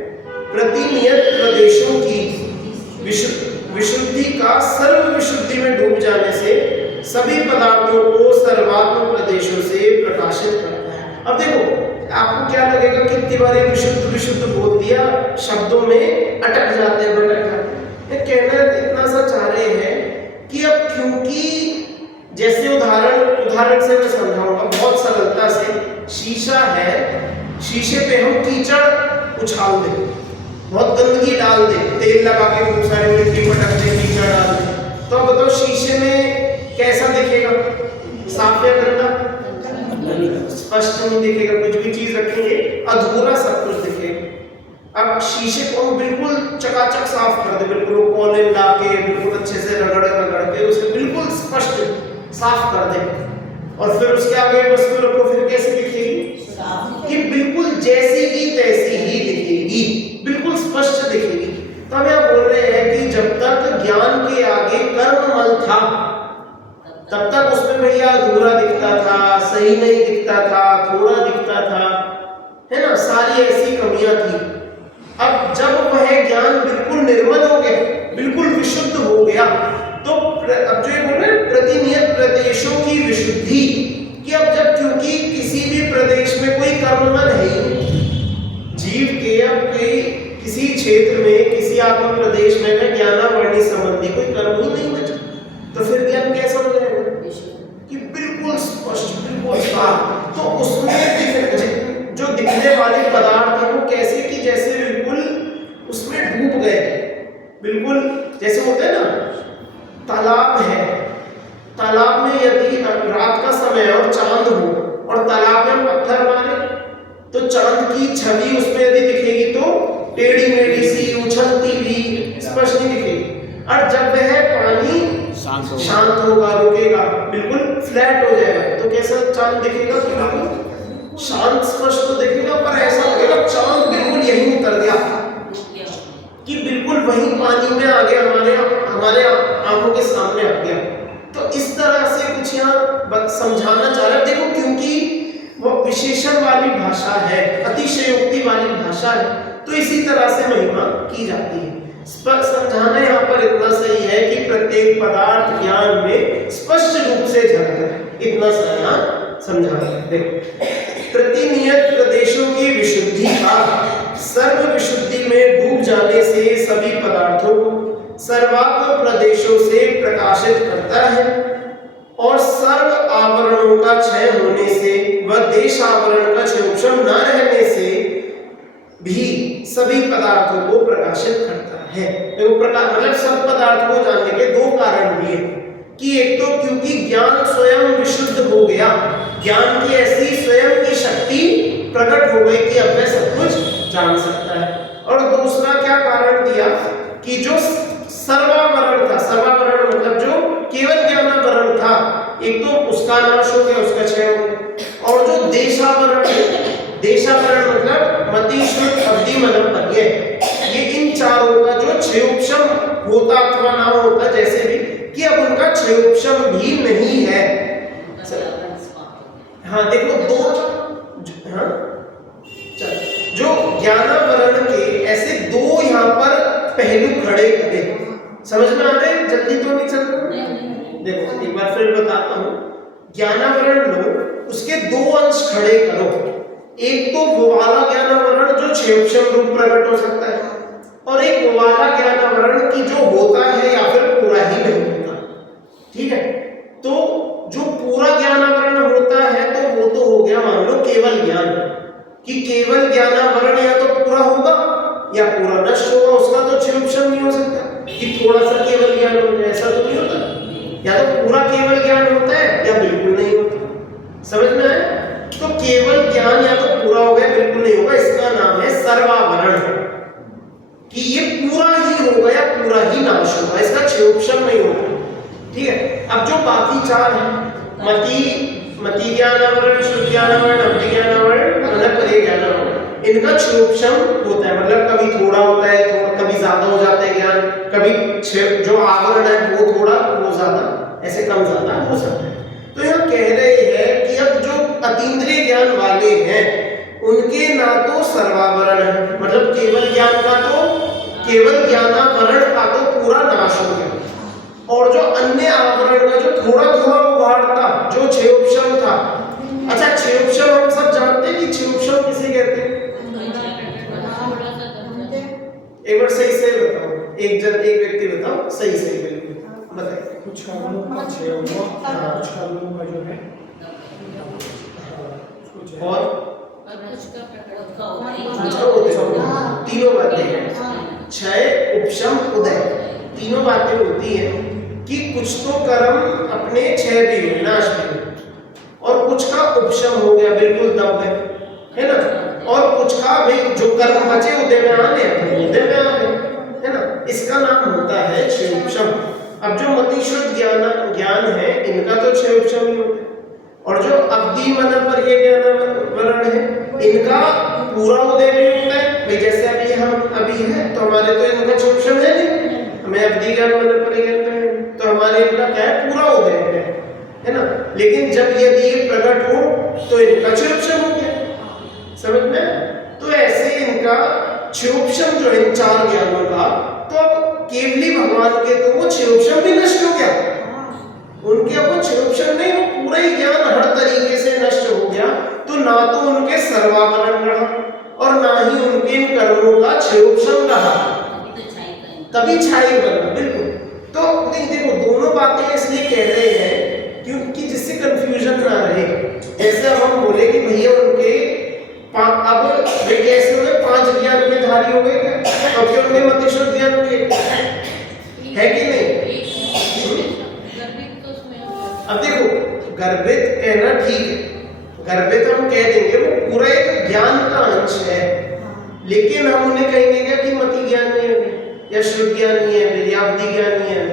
प्रतिनियत प्रदेशों की विशुद्धि का सर्व विशुद्धि में डूब जाने से सभी पदार्थों को सर्वात्म प्रदेशों से प्रकाशित करता है। अब देखो, आपको क्या लगेगा कितनी बार विशुद्ध विशुद्ध बोल दिया, शब्दों में अटक जाते हैं, भटक जाते हैं। ये कहना इतना सा चाह रहे हैं कि अब क्योंकि जैसे उदाहरण से मैं समझाऊंगा बहुत सरलता से। शीशा है, शीशे पे हम कीचड़ उछाल दें, बहुत गंदगी डाल दें, तेल लगा के खूब सारे मिट्टी पटक दें, कीचड़ डाल दें, तो बताओ शीशे में कैसा दिखेगा? साफ या गंदा? स्पष्ट नहीं दिखेगा। कुछ भी चीज रखेंगे अधूरा सब कुछ दिखेगा। अब शीशे को बिल्कुल चकाचक साफ कर दे, बिल्कुल कॉलिन ला के बिल्कुल अच्छे से रगड़ के उसे बिल्कुल स्पष्ट साफ कर दे, और फिर उसके आगे वस्तु रखो, फिर कैसे दिखेगी? कि बिल्कुल जैसी की तैसी ही दिखेगी, बिल्कुल स्पष्ट दिखेगी। तो हम यहाँ बोल रहे हैं कि जब तक ज्ञान के आगे कर्ममल था, तब तक उसमें भैया अधूरा दिखता था, सही नहीं दिखता था, थोड़ा दिखता था, है ना, सारी ऐसी कमियां थी। अब जब वह ज्ञान बिल्कुल निर्मल हो गया, बिल्कुल विशुद्ध हो गया, तो अब जो ये बोल रहे हैं प्रतिनियत प्रदेशों की विशुद्धि, कि अब जब क्योंकि किसी भी प्रदेश में कोई कर्ममल है ही, जीव के अब कोई किसी क्षेत्र में, किसी आत्म प्रदेश में ज्ञानावर्णी संबंधी कोई कर्म ही नहीं बचा, तो फिर ज्ञान कैसा हो जाएगा? कि बिल्कुल स्पष्ट, बिल्कुल साफ। तो उसमें जो दिखने वाले पदार्थ है वो कैसे कि जैसे बिल्कुल उसमें डूब गए, बिल्कुल जैसे होता है ना, तालाब है, तालाब में यदि रात का समय और चांद हो और तालाब में पत्थर मारे तो चांद की छवि उसमें यदि दिखेगी तो टेढ़ी मेढ़ी सी, उछलती हुई, स्पष्ट नहीं दिखेगी। और जब वह पानी शांत होगा, रुकेगा, बिल्कुल फ्लैट हो जाएगा, तो कैसा चांद दिखेगा? बिल्कुल शांत स्पष्ट तो दिखेगा, पर ऐसा लगेगा चांद बिल्कुल यहीं उतर गया, कि बिल्कुल वही पानी में आ गया, हमारे आंखों के सामने आ गया। तो इस तरह से कुछ यहाँ समझाना चाह रहा है। देखो, क्योंकि वो विशेषण वाली भाषा है, अतिशयोक्ति वाली भाषा है, तो इसी तरह से महिमा की जाती है। समझाना यहाँ पर इतना सही है कि प्रत्येक पदार्थ ज्ञान में स्पष्ट रूप से झलक है, इतना सा यहाँ समझाना है। देखो, प्रतिनियत प्रदेशों की विशुद्धि का सर्व विशुद्धि में डूब जाने से सभी पदार्थों को सर्वात्म प्रदेशों से प्रकाशित करता है, और सर्व आवरणों का क्षय होने से व देश आवरण का क्षयोक्षम न रहने से भी सभी पदार्थों को प्रकाशित करता है। देखो, प्रकाश मतलब सब पदार्थ को जानने के दो कारण भी हैं, कि एक तो क्योंकि ज्ञान स्वयं विशुद्ध हो गया, ज्ञान की ऐसी स्वयं की शक्ति प्रकट हो गई कि अब वह सब कुछ जान सकता है। और दूसरा क्या कारण दिया कि जो सर्वावरण था, सर्वावरण मतलब जो केवल ज्ञानावरण था, एक तो उसका नाश हो गया, उसका क्षय हो गया। और जो देशावरण, देशावरण मतलब मति श्रुत अवधि मनम पर्यय, ये इन चारों का जो क्षयोक्षम होता अथवा ना होता, जैसे भी, कि अब उनका क्षयोक्षम भी नहीं है। हाँ देखो, दो हाँ जो ज्ञानावरण के ऐसे दो यहाँ पर पहलू खड़े करे, समझ में आ रहे हैं? जल्दी तो नहीं चल रहा। देखो एक बार फिर बताता हूँ। ज्ञानावरण लो, उसके दो अंश खड़े करो। एक तो वो वाला ज्ञानावरण जो क्षयोक्षम रूप प्रकट हो सकता है, और एक वो वाला ज्ञानावरण की जो होता है या फिर पूरा ही नहीं होता। ठीक है, तो जो पूरा ज्ञानावरण होता है तो वो तो हो गया मान लो केवल ज्ञान, कि केवल ज्ञानावरण या तो पूरा होगा या पूरा नष्ट होगा, उसका तो क्षयोक्षम नहीं हो सकता कि थोड़ा सा केवल ज्ञान हो जाए, ऐसा तो नहीं होता। या तो पूरा केवल ज्ञान होता है या बिल्कुल नहीं होता। समझ में आया? तो केवल ज्ञान या तो पूरा हो गया, बिल्कुल नहीं होगा, इसका नाम है सर्वावरण, कि ये पूरा ही होगा या पूरा ही नाश होगा, इसका क्षयोक्षम नहीं होगा। ठीक है, अब जो बाकी चार हैं, मति ज्ञानावरण, शुद्ध ज्ञानावरण, अवधि ज्ञानावरण, अनपरिय ज्ञानावरण, इनका क्षयोक्षम होता है, मतलब कभी थोड़ा होता है, कभी ज्यादा हो जाता है ज्ञान, कभी जो आवरण है वो थोड़ा, वो ज्यादा, ऐसे कम ज्यादा हो सकता है। तो यहाँ कह रहे हैं कि अब जो अतीन्द्रिय ज्ञान वाले हैं उनके ना तो सर्वावरण है, मतलब केवल ज्ञान का तो, केवल ज्ञानावरण का तो पूरा नाश हो गया, और जो अन्य आवरण का जो थोड़ा थोड़ा उभारता, जो क्षयोक्षम था। अच्छा, क्षयोक्षम हम सब जानते हैं कि क्षयोक्षम किसे कहते हैं? एक बार सही से बताओ, एक व्यक्ति बताओ, सही बताइए। कुछ कारणों का क्षय हुआ, कुछ कारणों का जो है, और तीनों बातें हैं, क्षय, उपशम, उदय, तीनों बातें होती हैं कि कुछ तो कर्म अपने क्षय भी हुए, नाश भी हुए, और कुछ का उपशम हो गया, बिल्कुल दब गए, है ना, और कुछ का भाई जो कर्म बचे उदय में आने, उदय में आ गए, है ना, इसका नाम होता है क्षयोक्षम। अब जो मतिशुद्ध ज्ञान है, इनका तो क्षयोक्षम ही होता है, और जो अवधि मनपर्य ज्ञानावरण है, इनका पूरा उदय भी होता है। भाई जैसे अभी हम अभी है तो हमारे तो इनका क्षयोक्षम है नहीं, हमें अवधि ज्ञान मनपर्य ज्ञान है, तो हमारे इनका क्या है, पूरा उदय है ना। लेकिन जब यदि ये प्रकट हो तो इनका क्षयोक्षम हो गया, समझ में? तो ऐसे इनका क्षयोक्षम जो है चार ज्ञानों का, तो अब केवली भगवान के तो वो क्षयोक्षम भी नष्ट हो गया, उनके अब वो क्षयोक्षम नहीं, वो पूरा ही ज्ञान हर तरीके से नष्ट हो गया। तो ना तो उनके सर्वावरण रहा और ना ही उनके इन कर्मों का क्षयोक्षम रहा, तभी छाई बना। बिल्कुल, तो देखो दोनों बातें इसलिए कह रहे हैं क्योंकि जिससे कंफ्यूजन ना रहे। जैसे अब हम बोले कि भैया उनके अब वे कैसे हुए, 5 ज्ञान के धारी हो गए, अब क्यों उनके मतिशुद्ध ज्ञान हुए, है कि नहीं? अब देखो, गर्भित कहना ठीक है, गर्भित हम कह देंगे, वो पूरा एक ज्ञान का अंश है, लेकिन हम उन्हें कहेंगे क्या कि मति ज्ञानी है या शुद्ध ज्ञानी है या अवधि ज्ञानी है।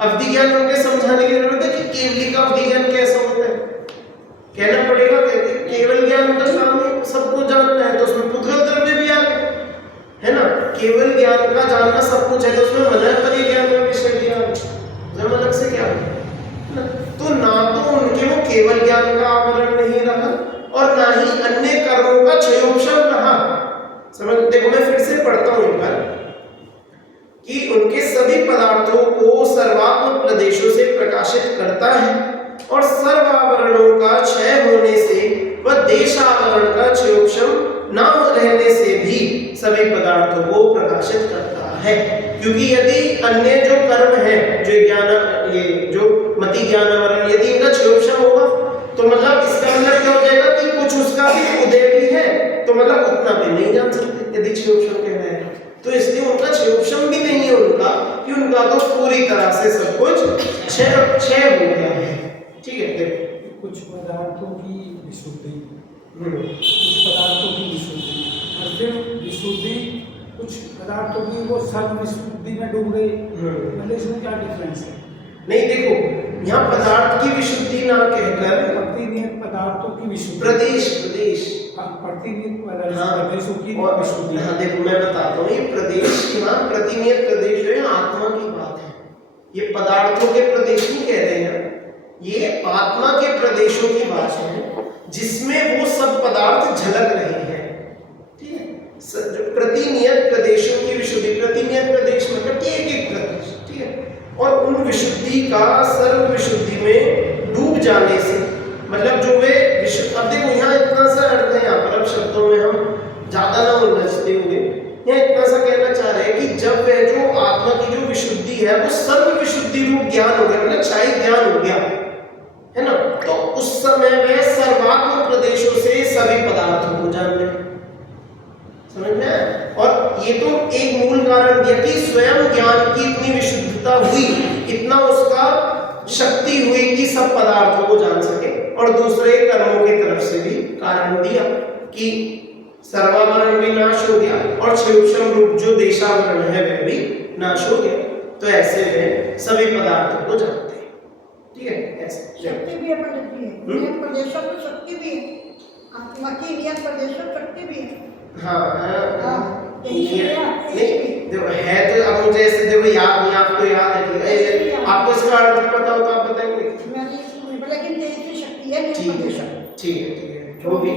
अवधि ज्ञान उनके समझाने की जरूरत है कि केवली का अवधि ज्ञान कैसा होता है, कहना पड़ेगा। कहते केवल ज्ञान का काम सबको जानना है, तो उसमें पुद्गल द्रव्य भी आ गए, है ना। केवल ज्ञान का जानना सब कुछ है, तो उसमें मन पर ज्ञान में विषय भी आ गए, अलग से क्या है ना। तो ना तो उनके वो केवल ज्ञान का आवरण नहीं रहा और ना ही अन्य कर्मों का क्षयोपशम रहा। समझ, देखो मैं फिर से पढ़ता हूं एक बार कि उनके सभी पदार्थों को सर्वात्म प्रदेशों से प्रकाशित करता है और सर्वावरणों का क्षय होने से व देशावरण का क्षयोपशम न रहने से भी सभी पदार्थों को प्रकाशित करता है। क्योंकि यदि अन्य जो कर्म है, जो ज्ञान, ये जो मति ज्ञानावरण, यदि इनका क्षयोपशम होगा तो मतलब इसका मतलब क्या हो जाएगा कि कुछ उसका भी उदय भी है, तो मतलब उतना भी नहीं जान सकते यदि क्षयोपशम कह रहे हैं। तो इसलिए उनका क्षयोपशम भी नहीं है उनका, कि उनका तो पूरी तरह से सब कुछ क्षय हो गया है। ठीक है, देखो कुछ पदार्थों की विशुद्धि, कुछ पदार्थों की विशुद्धि और फिर विशुद्धि, कुछ पदार्थों की वो सर्व विशुद्धि में डूब गई, मतलब इसमें क्या डिफरेंस है? नहीं, देखो यहाँ पदार्थ की विशुद्धि ना कहकर प्रतिनियत पदार्थों की विशुद्धि, प्रदेश प्रतिनियत हाँ, प्रदेशों की और विशुद्धि। हाँ देखो मैं बताता हूँ, ये प्रदेश यहाँ प्रतिनियत प्रदेश जो है आत्मा की बात है, ये पदार्थों के प्रदेश नहीं कह रहे हैं, ये आत्मा के प्रदेशों की बात है जिसमें वो सब पदार्थ झलक रहे हैं। ठीक है, जो प्रतिनियत प्रदेशों की विशुद्धि, प्रतिनियत प्रदेश मतलब कि एक एक प्रदेश, ठीक है, और उन विशुद्धि का सर्व विशुद्धि में डूब जाने से, मतलब जो वे विशुद्ध, अब देखो यहाँ इतना सा अर्थ है, यहाँ पर अब शब्दों में हम ज्यादा ना उलझते हुए यहाँ इतना सा कहना चाह रहे हैं कि जब वह जो आत्मा की जो विशुद्धि है वो सर्व विशुद्धि रूप ज्ञान हो गया, मतलब क्षय ज्ञान हो गया, है ना, तो उस समय वह सर्वात्म प्रदेशों से सभी पदार्थों को जान ले। समझ में आया? और ये तो एक मूल कारण दिया कि स्वयं ज्ञान की इतनी विशुद्धता हुई, इतना उसका शक्ति हुई कि सब पदार्थों को जान सके, और दूसरे कर्मों की तरफ से भी कारण दिया कि सर्वावरण भी नाश हो गया और क्षयोपशम रूप जो देशावरण है वह भी नाश हो गया। तो ऐसे में सभी पदार्थों को जानते हैं। ठीक है, ऐसे शक्ति भी अपन लिखी है, नियत प्रदेशों में शक्ति भी है, आत्मा की नियत प्रदेशों शक्ति भी है। हाँ, नहीं देखो है तो अब मुझे ऐसे देखो याद नहीं, आपको याद है कि आपको इसका अर्थ पता हो तो आप बताएंगे। लेकिन तेज की शक्ति है नियत प्रदेशों। ठीक है, वो भी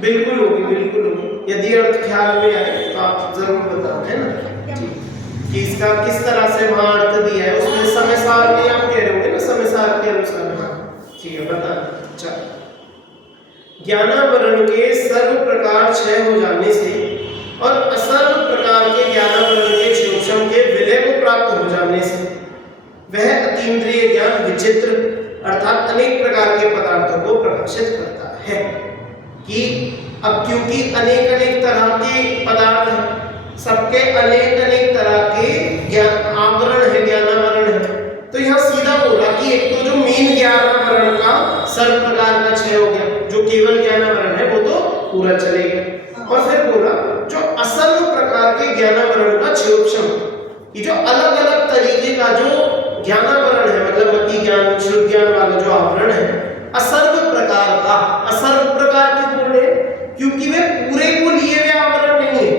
बिल्कुल बिल्कुल होगी। यदि अर्थ ख्याल में आए तो आप जरूर बताओ, है ना, कि इसका किस तरह से वहाँ अर्थ दिया है, उसमें समय सार में आप कह रहे होंगे ना, समय सार के अनुसार। हाँ ठीक है, बता। चलो, ज्ञानावरण के सर्व प्रकार क्षय हो जाने से और असर्व प्रकार के ज्ञानावरण के क्षयोपशम के विलय को प्राप्त हो जाने से वह अतीन्द्रिय ज्ञान विचित्र अर्थात अनेक प्रकार के पदार्थों को प्रकाशित करता है। कि अब क्योंकि अनेक अनेक तरह के पदार्थ हैं, सबके अनेक अनेक तरह के ज्ञान आवरण है, ज्ञानावरण है, तो यहाँ सीधा बोला कि एक तो जो मेन ज्ञानावरण का सर्व प्रकार का क्षय हो गया, जो केवल ज्ञानावरण है वो तो पूरा चले गया, और फिर बोला जो असर्व प्रकार के ज्ञानावरण का क्षयोपशम, ये जो अलग अलग तरीके का जो ज्ञानावरण है, मतलब मति ज्ञान शुद्ध ज्ञान वाला जो आवरण है, असर्व प्रकार का, असर्व प्रकार के बोले क्योंकि वे पूरे को लिए हुए आवरण नहीं है।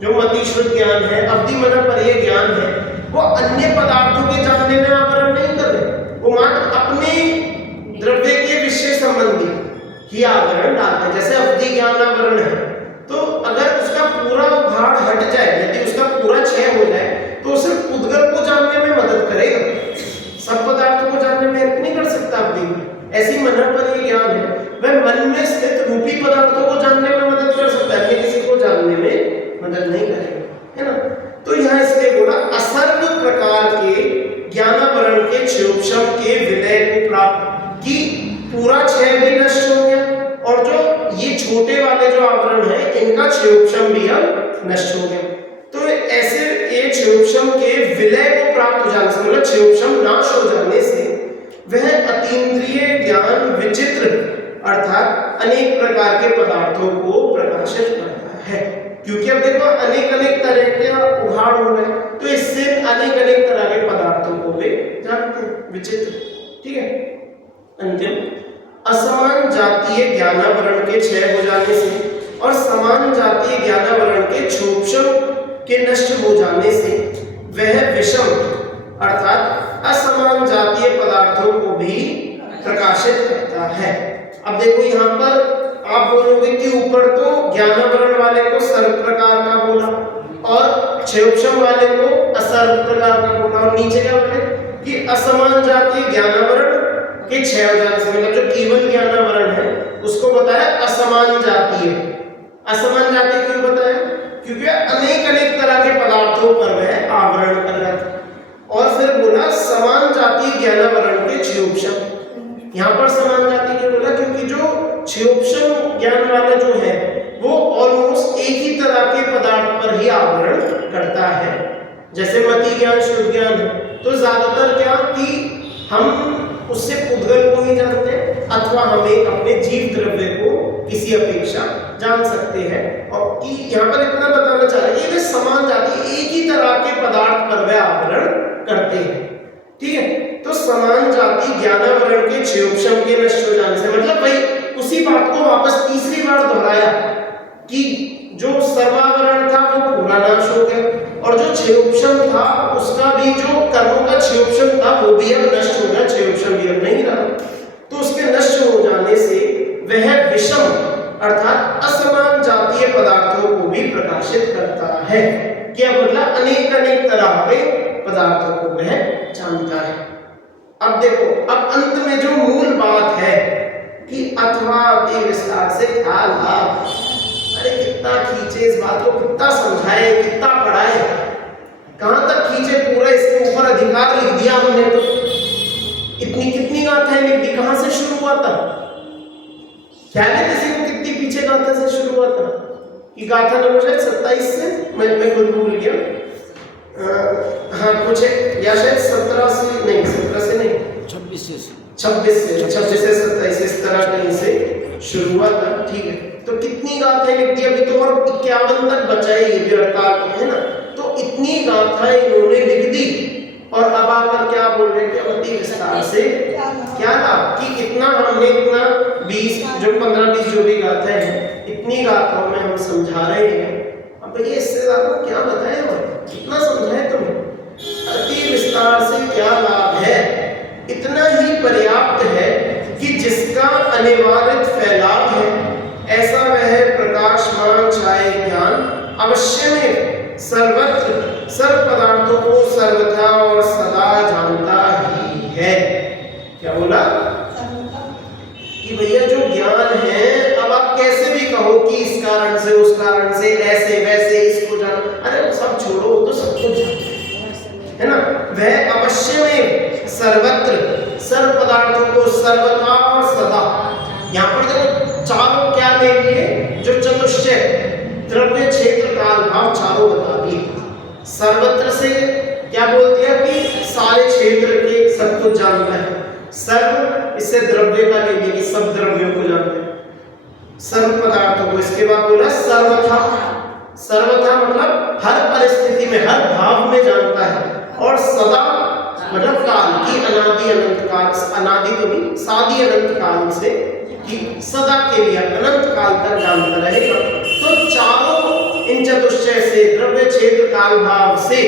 जो मति शुद्ध ज्ञान है, अवधि मन पर ये ज्ञान है, वो अन्य पदार्थों के जानने में आवरण नहीं कर रहे, वो मात्र अपने द्रव्य के विषय संबंधी ही आवरण डालते हैं। जैसे अवधि ज्ञान आवरण है, तो अगर उसका पूरा उघाड़ हट जाए, यदि उसका पूरा क्षय हो जाए, तो उसे पुद्गल को जानने में मदद करेगा, सब पदार्थों को जानने में हेल्प नहीं कर सकता अवधि। ऐसी मन पर ये ज्ञान है, वह मन में स्थित रूपी पदार्थों को जानने में मदद कर सकता है, किसी को जानने में मदद नहीं करेगा, है ना। तो यहाँ इसलिए बोला असर्व प्रकार के ज्ञानावरण के क्षयोपशम के विलय को प्राप्त, कि पूरा क्षय भी नष्ट हो गया और जो ये छोटे वाले जो आवरण है इनका क्षयोपशम भी अब नष्ट हो गया। तो ऐसे ये क्षयोपशम के विलय को प्राप्त हो जाने से, मतलब क्षयोपशम नाश हो जाने से वह अतीन्द्रिय ज्ञान विचित्र अर्थात अनेक प्रकार के पदार्थों क्योंकि अब देखो अनेक अनेक तरह के उघाड़ हो रहे हैं, तो इससे अनेक अनेक तरह के पदार्थों को वे जानते हैं। विचित्र, ठीक है। अंतिम, असमान जातीय ज्ञानावरण के क्षय हो जाने से और समान जातीय ज्ञानावरण के क्षोभशम के नष्ट हो जाने से वह विषम अर्थात असमान जातीय पदार्थों को भी प्रकाशित करता है। अब देखो यहाँ पर आप बोलोगे कि ऊपर तो ज्ञानावरण वाले को सर्व प्रकार का बोला और क्षयोपशम वाले को असर्व प्रकार का बोला, और नीचे क्या बोले कि असमान जातीय ज्ञानावरण के क्षय हो जाने से, मतलब जो केवल ज्ञानावरण है उसको बताया असमान जातीय। असमान जातीय क्यों बताया? क्योंकि अनेक अनेक तरह के पदार्थों पर वह आवरण कर रहा था। और फिर बोला समान जातीय ज्ञानावरण के क्षयोपशम। यहाँ पर समान जाति क्यों बोला? क्योंकि जो क्षयोपशम ज्ञान वाला जो है वो ऑलमोस्ट एक ही तरह के पदार्थ पर ही आवरण करता है, जैसे मति ज्ञान शुद्ध ज्ञान है। तो ज्यादातर क्या कि हम उससे पुद्गल को ही जानते हैं अथवा हम एक अपने जीव द्रव्य को किसी अपेक्षा जान सकते हैं। और कि यहाँ पर इतना बताना चाह रहे हैं वे समान जाति एक ही तरह के पदार्थ पर वह आवरण करते हैं, ठीक है। तो समान जाति ज्ञानावरण के क्षयोपशम के नष्ट हो जाने से, मतलब भाई उसी बात को वापस तीसरी बार दोहराया कि जो सर्वावरण था वो पूरा नाश हो गया और जो क्षयोपशम था उसका भी जो कर्मों का क्षयोपशम था वो भी अब नष्ट हो गया, क्षयोपशम भी अब नहीं रहा। तो उसके नष्ट हो जाने से वह विषम अर्थात असमान जातीय पदार्थों को भी प्रकाशित करता है। क्या मतलब? अनेक अनेक तरह के पदार्थों को वह जानता है। अब देखो, अब अंत में जो मूल बात है कि अथवा अति विस्तार से क्या लाभ। अरे कितना खींचे इस बात को, कितना समझाए, कितना पढ़ाए, कहां तक खींचे, पूरा इसके ऊपर अधिकार लिख दिया हमने। तो इतनी कितनी गाथाएं लिख दी, कहां से शुरू हुआ था? ख्याल है किसी को कितनी पीछे गाथा से शुरू हुआ था? कि गाथा नंबर शायद 27 से, मैं खुद भूल गया। हाँ कुछ या शायद 17 से नहीं, 17 से नहीं, 26 से 27 इस तरह कहीं से शुरू हुआ था, ठीक है। तो कितनी गाथाएं लिख दी, अभी तो और 51 तक बचा ही ये 48 है ना। तो इतनी गाथाएं इन्होंने लिख दी और अब आकर क्या बोल रहे हैं कि अति विस्तार से क्या लाभ, कि इतना हमने इतना 20 जो 15-20 जो भी गाथाएं हैं इतनी गाथाओं में हम समझा रहे हैं। अब ये इससे ज्यादा क्या बताएं, और कितना समझाएं तुम्हें? अति विस्तार से क्या लाभ है, इतना ही पर्याप्त है कि जिसका अनिवार्य फैलाव है ऐसा वह प्रकाशमान छाए ज्ञान अवश्य में सर्वत्र सर्व पदार्थों को सर्वथा और सदा जानता ही है। क्या बोला? कि भैया जो ज्ञान है, अब आप कैसे भी कहो कि इस कारण से उस कारण से ऐसे वैसे इसको जान, अरे सब छोड़ो, वो तो सब कुछ जानते है ना। वह अवश्य में सर्वत्र सर्व पदार्थों को सर्वथा और सदा, यहाँ पर देखो चारों क्या ले लिए, जो चतुष्टय द्रव्य क्षेत्र काल भाव चारों बता दिए। सर्वत्र से क्या बोल दिया कि सारे क्षेत्र के सब कुछ जानता है। सर्व इससे द्रव्य का ले लिया कि सब द्रव्यों को जानता है, सर्व पदार्थों को। इसके बाद बोला सर्वथा, सर्वथा मतलब हर परिस्थिति में हर भाव में जानता है। और सदा मतलब काल की अनादि अनंत काल, अनादि तो नहीं सादी अनंत काल से कि सदा के लिए अनंत काल तक जानता रहेगा। तो चारों इन चतुष्टय से द्रव्य क्षेत्र काल भाव से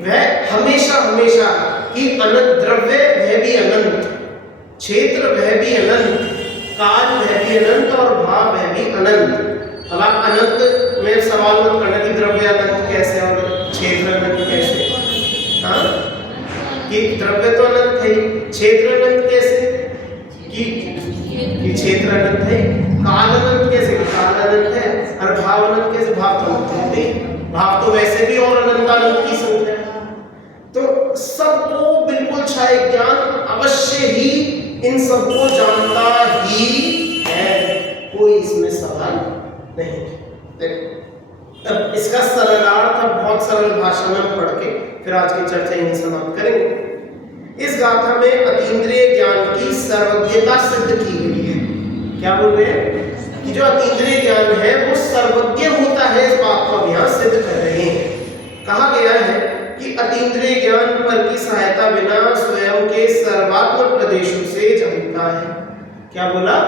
वह हमेशा हमेशा कि अनंत द्रव्य वह भी अनंत, क्षेत्र वह भी अनंत, काल वह भी अनंत और भाव वह भी अनंत। अब आप अनंत में सवाल मत करना कि द्रव्य अनंत कैसे और क्षेत्र अनंत कैसे। हाँ कि द्रव्य तो अनंत है, क्षेत्र अनंत कैसे कि क्षेत्र अनंत है, काल अनंत कैसे कि काल अनंत है, और भाव अनंत कैसे, भाव तो अनंत है, भाव तो वैसे भी और अनंत अनंत की संख्या है। तो सबको बिल्कुल छाए ज्ञान अवश्य ही इन सबको जानता ही है, कोई इसमें सवाल नहीं। देखो अब इसका सरलार्थ बहुत सरल भाषा में पढ़ के फिर आज की चर्चा यहीं समाप्त करेंगे। इस गाथा में अतीन्द्रिय ज्ञान की सर्वज्ञता सिद्ध की गई है। क्या बोल रहे हैं? कि जो अतीन्द्रिय ज्ञान है वो सर्वज्ञ होता है, इस बात को हम यहाँ सिद्ध कर रहे हैं। कहा गया है कि अतीन्द्रिय ज्ञान पर की सहायता बिना स्वयं के सर्वात्मक प्रदेशों से जानता है। क्या बोला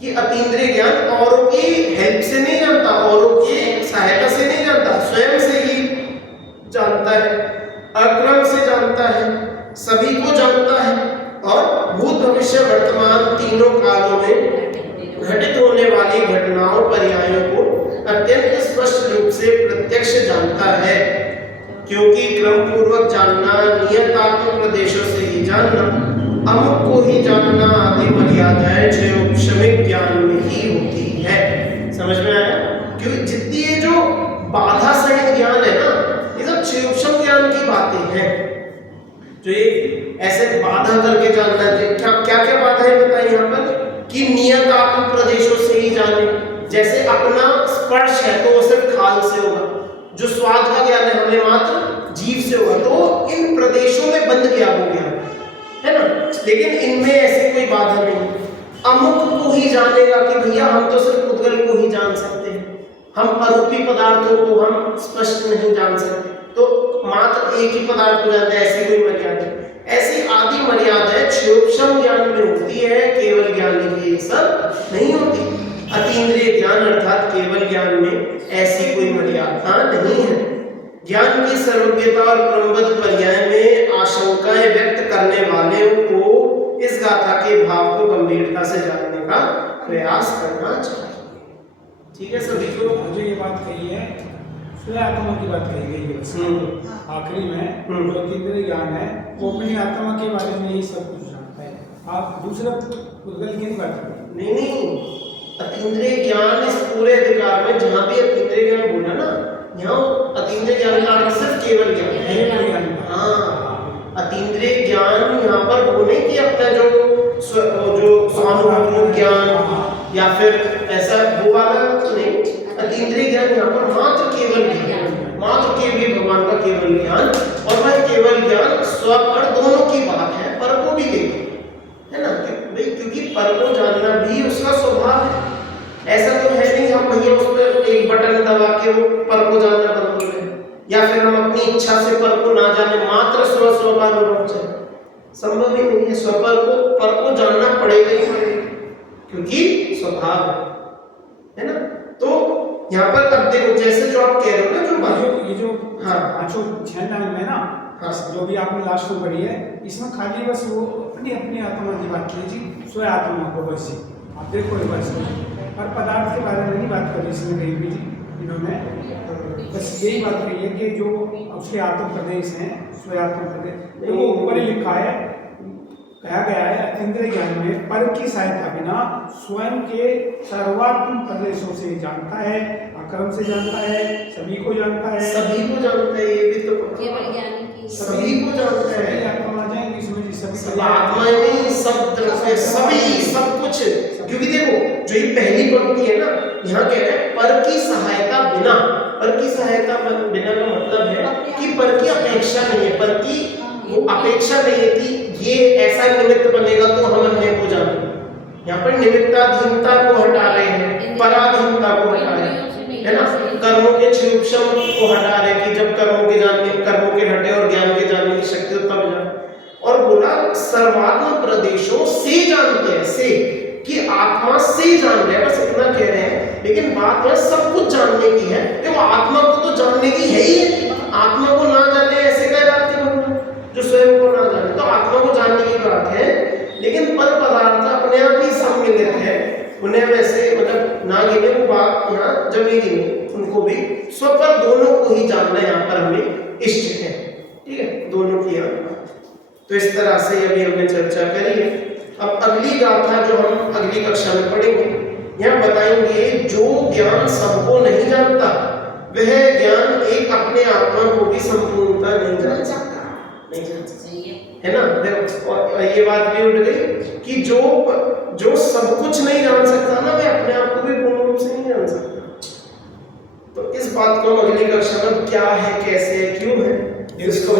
कि अतीन्द्रिय ज्ञान औरों की हेल्प से नहीं जानता, औरों की सहायता से नहीं जानता, स्वयं से ही जानता है, अक्रम से जानता है, सभी को जानता है और भूत भविष्य वर्तमान तीनों कालों में घटित होने वाली घटनाओं पर्यायों को अत्यंत स्पष्ट रूप से प्रत्यक्ष जानता है, क्योंकि क्रम पूर्वक जानना, नियतात्मक प्रदेशों से ही जानना, अमुक को ही जानना आदि मर्यादाएं क्षमिक ज्ञान में ही होती है। समझ में आया? क्योंकि जितनी ये जो बाधा सहित ज्ञान है ना, ये सब क्षयोक्षम ज्ञान की बातें हैं। जो ये ऐसे बाधा करके जानना है, क्या क्या बाधा है बताइए यहाँ पर, कि नियतात्मक प्रदेशों से ही जाने, जैसे अपना स्पर्श है तो वो सिर्फ खाल से होगा, जो स्वाद का ज्ञान है हमें मात्र जीव से होगा, तो इन प्रदेशों में बंद गया हो गया है ना। लेकिन इनमें ऐसी कोई बाधा नहीं। अमुक को ही जानेगा कि भैया हम तो सिर्फ उद्गल को ही जान सकते हैं, हम अरूपी पदार्थों को हम स्पष्ट नहीं जान सकते, तो मात्र एक ही पदार्थ को जानते हैं, ऐसी कोई मर्यादा। ऐसी आदि मर्यादाएं क्षयोक्षम ज्ञान में होती है, केवल ज्ञान की ये सब नहीं होती। अतीन्द्रिय ज्ञान अर्थात केवल ज्ञान में ऐसी कोई मर्यादा नहीं है। ज्ञान की सर्वज्ञता और क्रमबद्ध पर्याय में आशंकाएं व्यक्त करने वाले को इस गाथा के भाव को गंभीरता से जानने का प्रयास करना चाहिए। ठीक है सभी को? जो ये बात कही है स्वयं आत्मा की बात कही गई है आखिरी में, जो अतीन्द्रिय ज्ञान है वो अपनी आत्मा के बारे में ही सब कुछ जानता है। आप दूसरा उद्गल की बात करें? नहीं, अतीन्द्रिय ज्ञान इस पूरे अधिकार में जहाँ भी अतीन्द्रिय ज्ञान बोला ना, यहाँ अतीन्द्रिय ज्ञान का अर्थ सिर्फ केवल ज्ञान है। हाँ, अतीन्द्रिय ज्ञान यहाँ पर वो नहीं कि अपना जो स्वानुभव ज्ञान या फिर ऐसा वो वाला नहीं। अतीन्द्रिय ज्ञान यहाँ पर मात्र केवल ज्ञान, मात्र केवल भगवान का केवल ज्ञान, और वह केवल ज्ञान स्व पर दोनों की बात है, पर को भी देखे है ना, क्योंकि पर को जानना भी उसका स्वभाव है। ऐसा तो है नहीं हम भैया उस पर एक बटन दबा के वो पर को जानना बंद कर दें, या फिर हम अपनी इच्छा से पर को ना जाने, मात्र स्व का अनुभव चाहे, संभव ही नहीं है। स्व पर को जानना पड़ेगा ही पड़ेगा, क्योंकि स्वभाव है ना। तो यहाँ पर अब देखो, जैसे जो आप कह रहे हो ना, जो ये जो हाँ पांचों 6 लाइन में ना, हाँ, जो भी आपने लास्ट में पढ़ी है, इसमें खाली बस वो अपनी आत्मा की बात कीजिए, स्वयं आत्मा को बस आप देखो एक बार, और पदार्थ के बारे में नहीं बात करी इसमें कहीं भी इन्होंने, बस यही बात कही है कि जो उसके आत्म प्रदेश हैं, स्वयं आत्म प्रदेश, वो ऊपर ही लिखा है, कहा गया है अतीन्द्रिय ज्ञान में पर की सहायता बिना स्वयं के सर्वात्म प्रदेशों से जानता है, अक्रम से जानता है, सभी को जानता है, सभी को जानता है, ये भी तो केवल ज्ञानी की सभी को जानता है। आत्मा आ जाएंगे इसमें, सब आत्माएं नहीं, सब तरफ से सभी, सब कुछ। क्योंकि देखो जो ये पहली पंक्ति है ना, यहाँ कह रहे हैं पर की सहायता बिना। पर की सहायता बिना का मतलब है कि पर की अपेक्षा नहीं है, पर की वो अपेक्षा नहीं है कि ये ऐसा निमित्त बनेगा तो हम अन्य को जाने। यहाँ पर निमित्ताधीनता को हटा रहे हैं, पराधीनता को हटा रहे हैं, है ना। कर्मों के क्षयोक्षम को हटा रहे हैं कि जब कर्मों के जानने, कर्मों के हटे और ज्ञान के जानने की शक्ति तब जाए। और बोला सर्वात्म प्रदेशों से जानते हैं, से कि आत्मा से जान रहे हैं, बस इतना कह रहे हैं। लेकिन बात है सब कुछ जानने की है, देखो आत्मा को तो जानने की है ही है। आत्मा को ना जाने ऐसे कह बात क्यों, जो स्वयं को ना जाने, तो आत्मा को जानने की बात है। लेकिन पर पदार्थ अपने आप ही सम्मिलित है, उन्हें वैसे मतलब ना गिने, वो बात यहाँ जमीनी में उनको भी स्व पर दोनों को ही जानना यहाँ पर हमें इष्ट है। ठीक है, दोनों की यहाँ। तो इस तरह से अभी हमने चर्चा करी है। अब अगली गाथा जो हम अगली कक्षा में पढ़ेंगे, यहाँ बताएंगे जो ज्ञान सबको नहीं जानता वह ज्ञान एक अपने आत्मा को भी संपूर्णता नहीं जान सकता, नहीं जान सकता, है ना। देखो और ये बात भी उठ गई कि जो सब कुछ नहीं जान सकता ना, वह अपने आप को भी पूर्ण रूप से नहीं जान सकता। तो इस बात को हम अगली कक्षा में क्या है, कैसे है, क्यों है, इसको